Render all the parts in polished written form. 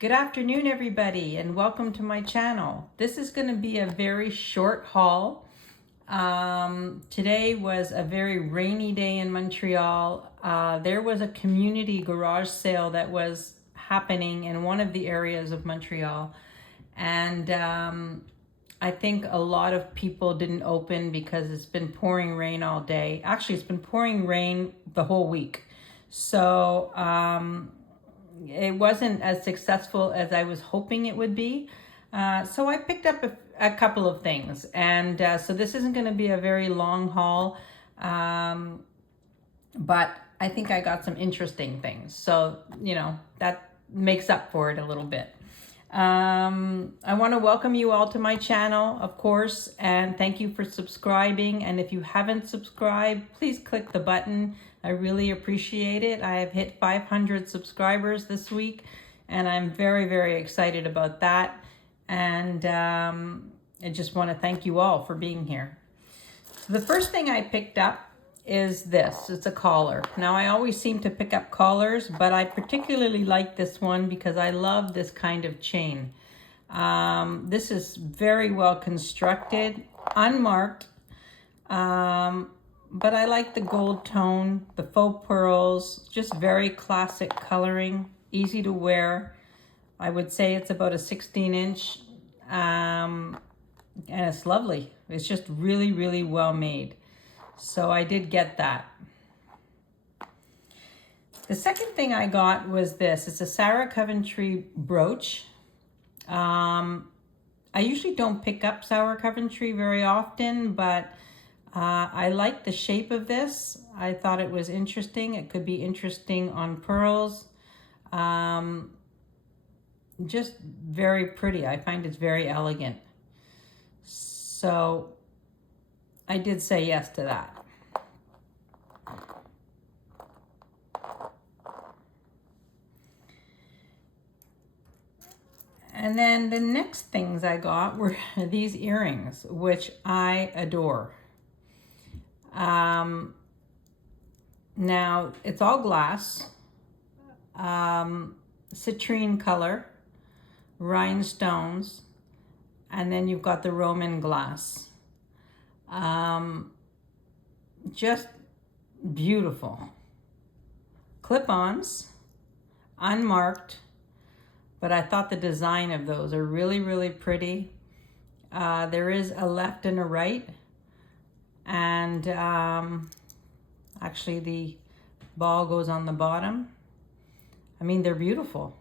Good afternoon, everybody, and welcome to my channel. This is going to be a very short haul. Today was a very rainy day in Montreal. There was a community garage sale that was happening in one of the areas of Montreal, and I think a lot of people didn't open because it's been pouring rain all day. Actually, it's been pouring rain the whole week. So, it wasn't as successful as I was hoping it would be. So I picked up a couple of things. And so this isn't going to be a very long haul, but I think I got some interesting things. So, that makes up for it a little bit. I want to welcome you all to my channel, of course, and thank you for subscribing. And if you haven't subscribed, please click the button. I really appreciate it. I have hit 500 subscribers this week, and I'm very, very excited about that. And I just want to thank you all for being here. The first thing I picked up is this. It's a collar. Now, I always seem to pick up collars, but I particularly like this one because I love this kind of chain. This is very well constructed, unmarked, but I like the gold tone, the faux pearls, just very classic coloring, easy to wear. I would say it's about a 16-inch, and it's lovely. It's just really, really well made. So I did get that. The second thing I got was this. It's a Sarah Coventry brooch. I usually don't pick up Sarah Coventry very often, but I like the shape of this. I thought it was interesting. It could be interesting on pearls. Just very pretty. I find it's very elegant. So I did say yes to that. And then the next things I got were these earrings, which I adore. Now, it's all glass, citrine color, rhinestones, and then you've got the Roman glass. Just beautiful. Clip-ons, unmarked, but I thought the design of those are really, really pretty. There is a left and a right, and actually the ball goes on the bottom. I mean, they're beautiful.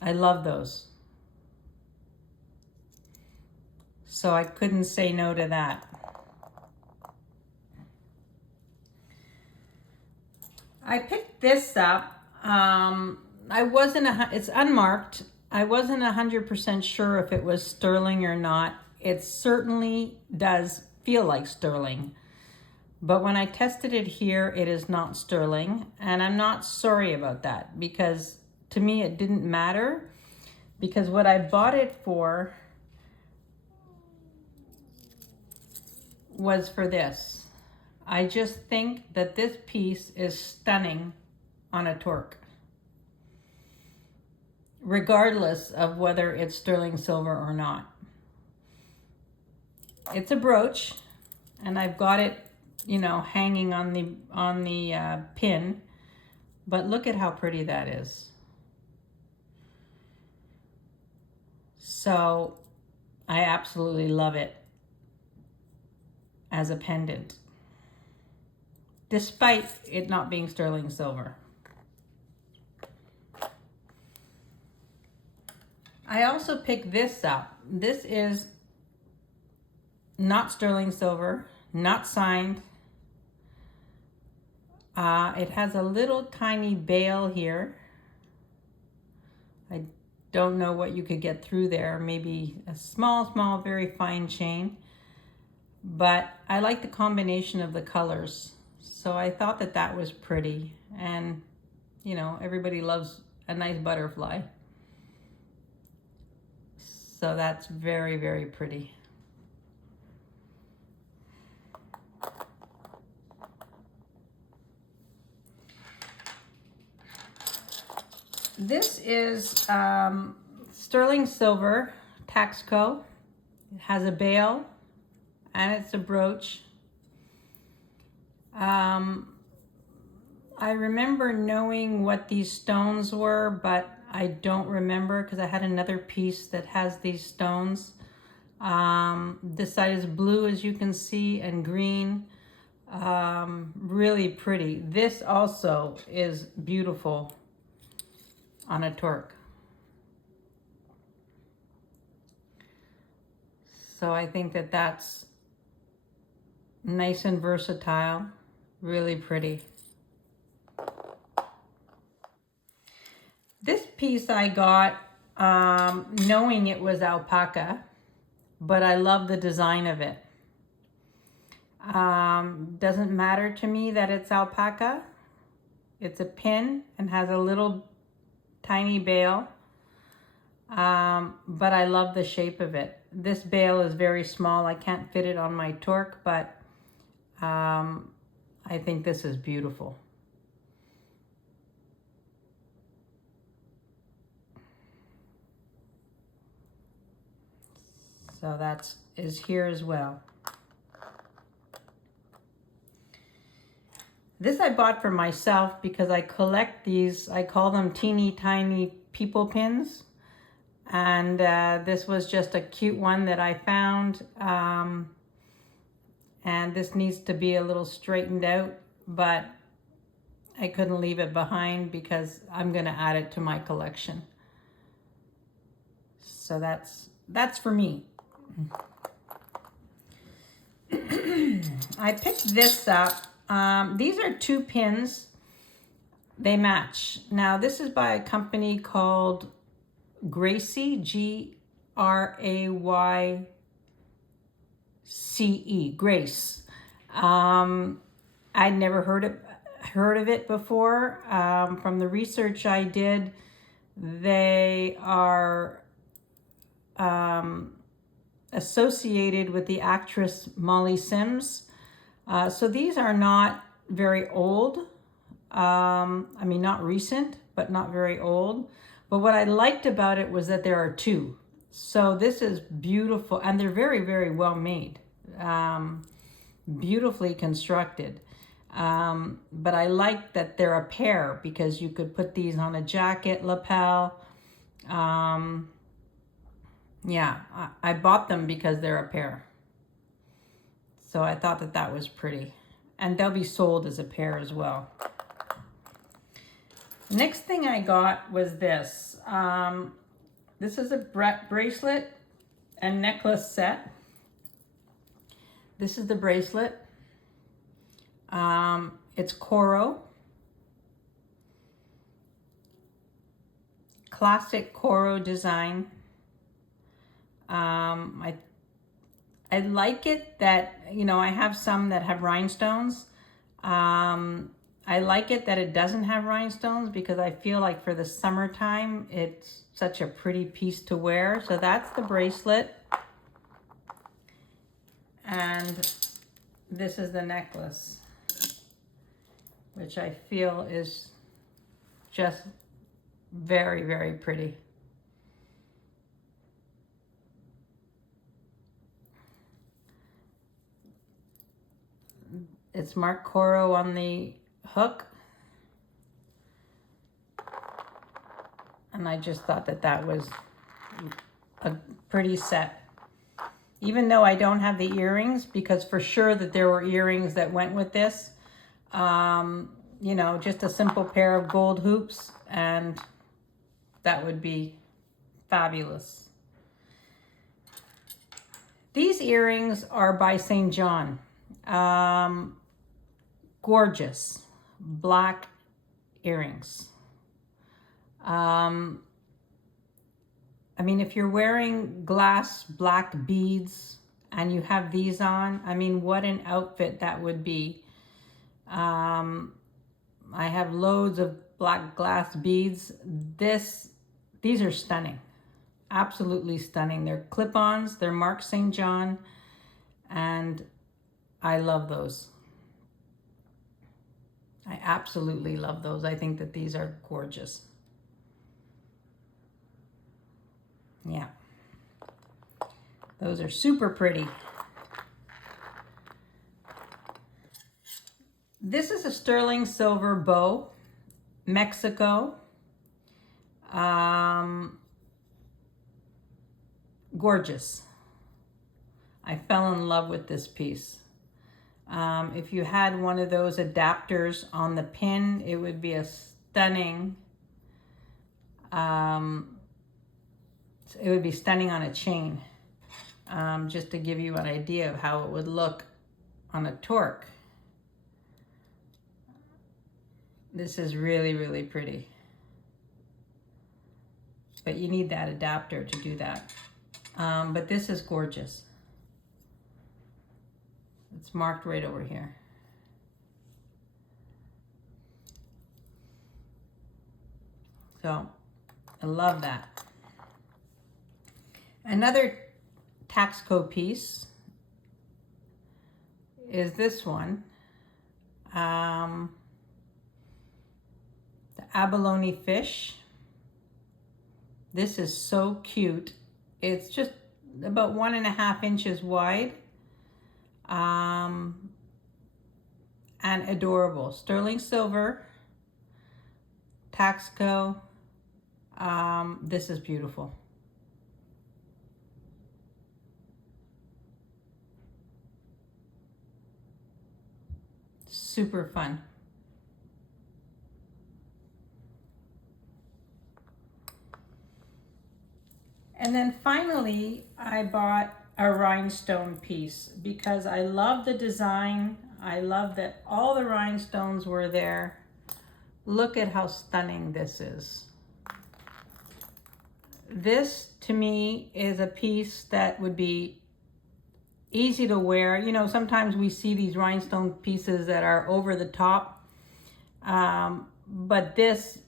I love those. So I couldn't say no to that. I picked this up. It's unmarked. I wasn't 100% sure if it was sterling or not. It certainly does feel like sterling. But when I tested it here, it is not sterling. And I'm not sorry about that because to me it didn't matter, because what I bought it for was for this. I just think that this piece is stunning on a torque, regardless of whether it's sterling silver or not. It's a brooch, and I've got it, hanging on the pin. But look at how pretty that is. So I absolutely love it as a pendant, despite it not being sterling silver. I also picked this up. This is not sterling silver, not signed. It has a little tiny bail here. I don't know what you could get through there. Maybe a small, very fine chain. But I like the combination of the colors. So I thought that that was pretty. And, everybody loves a nice butterfly. So that's very, very pretty. This is sterling silver Taxco. It has a bail and it's a brooch. I remember knowing what these stones were, but I don't remember because I had another piece that has these stones. This side is blue, as you can see, and green. Really pretty. This also is beautiful on a torque. So I think that that's nice and versatile, really pretty. This piece I got knowing it was alpaca, but I love the design of it. Doesn't matter to me that it's alpaca. It's a pin and has a little tiny bail, but I love the shape of it. This bail is very small. I can't fit it on my torque, but I think this is beautiful. So that is here as well. This I bought for myself because I collect these. I call them teeny tiny people pins. And this was just a cute one that I found. And this needs to be a little straightened out, but I couldn't leave it behind because I'm going to add it to my collection. So that's for me. I picked this up. These are 2 pins. They match. Now this is by a company called Grayce, Grayce, Grace. I'd never heard of it before. From the research I did, they are associated with the actress Molly Sims. So these are not very old. I mean, not recent, but not very old. But what I liked about it was that there are 2. So this is beautiful, and they're very, very well made, beautifully constructed. But I like that they're a pair because you could put these on a jacket lapel. Yeah, I bought them because they're a pair. So I thought that that was pretty. And they'll be sold as a pair as well. Next thing I got was this. This is a bracelet and necklace set. This is the bracelet. It's Coro. Classic Coro design. I like it that, you know, I have some that have rhinestones. I like it that it doesn't have rhinestones because I feel like for the summertime, it's such a pretty piece to wear. So that's the bracelet. And this is the necklace, which I feel is just very, very pretty. It's marked Coro on the hook. And I just thought that that was a pretty set. Even though I don't have the earrings, because for sure that there were earrings that went with this. You know, just a simple pair of gold hoops and that would be fabulous. These earrings are by St. John. Gorgeous black earrings. I mean, if you're wearing glass black beads and you have these on, I mean, what an outfit that would be. I have loads of black glass beads. These are stunning. Absolutely stunning. They're clip-ons. They're marked St. John. And I love those. I absolutely love those. I think that these are gorgeous. Yeah. Those are super pretty. This is a sterling silver bow, Mexico. Gorgeous. I fell in love with this piece. If you had one of those adapters on the pin, it would be a stunning, it would be stunning on a chain. Just to give you an idea of how it would look on a torque. This is really, really pretty. But you need that adapter to do that. But this is gorgeous. It's marked right over here. So, I love that. Another Taxco piece is this one. The abalone fish. This is so cute. It's just about 1.5 inches wide. And adorable. Sterling silver. Taxco. This is beautiful. Super fun. And then finally, I bought a rhinestone piece because I love the design. I love that all the rhinestones were there. Look at how stunning this is. This, to me, is a piece that would be easy to wear. You know, sometimes we see these rhinestone pieces that are over the top. But this,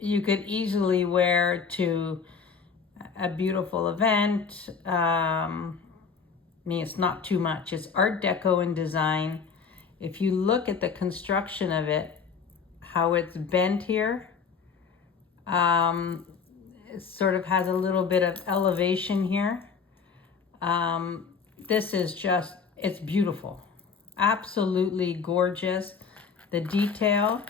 you could easily wear to a beautiful event. I mean, it's not too much. It's Art Deco in design. If you look at the construction of it, how it's bent here, it sort of has a little bit of elevation here. This is just, it's beautiful. Absolutely gorgeous. The detail,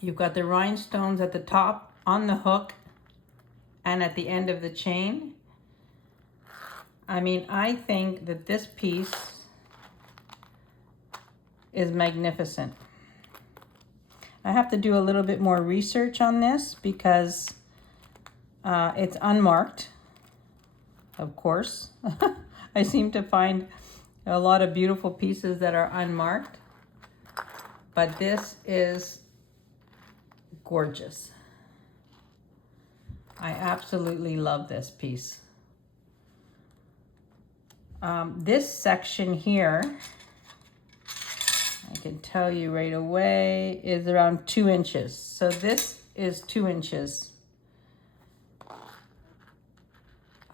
you've got the rhinestones at the top on the hook and at the end of the chain. I mean, I think that this piece is magnificent. I have to do a little bit more research on this because it's unmarked, of course. I seem to find a lot of beautiful pieces that are unmarked, but this is gorgeous. I absolutely love this piece. This section here, I can tell you right away, is around 2 inches. So this is 2 inches.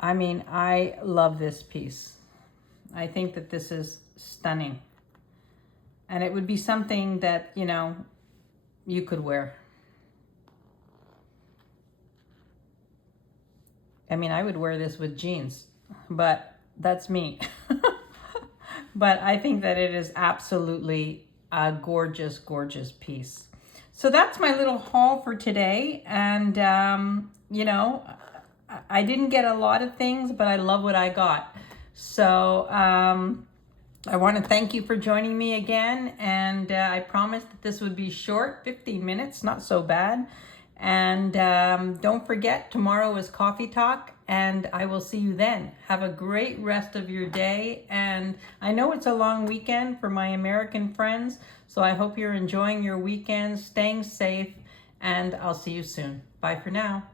I mean, I love this piece. I think that this is stunning. And it would be something that, you know, you could wear. I mean, I would wear this with jeans, but that's me. But I think that it is absolutely a gorgeous, gorgeous piece. So that's my little haul for today. And, you know, I didn't get a lot of things, but I love what I got. So I want to thank you for joining me again. And I promised that this would be short, 15 minutes, not so bad. And don't forget, tomorrow is Coffee Talk, and I will see you then. Have a great rest of your day. And I know it's a long weekend for my American friends, so I hope you're enjoying your weekend, staying safe, and I'll see you soon. Bye for now.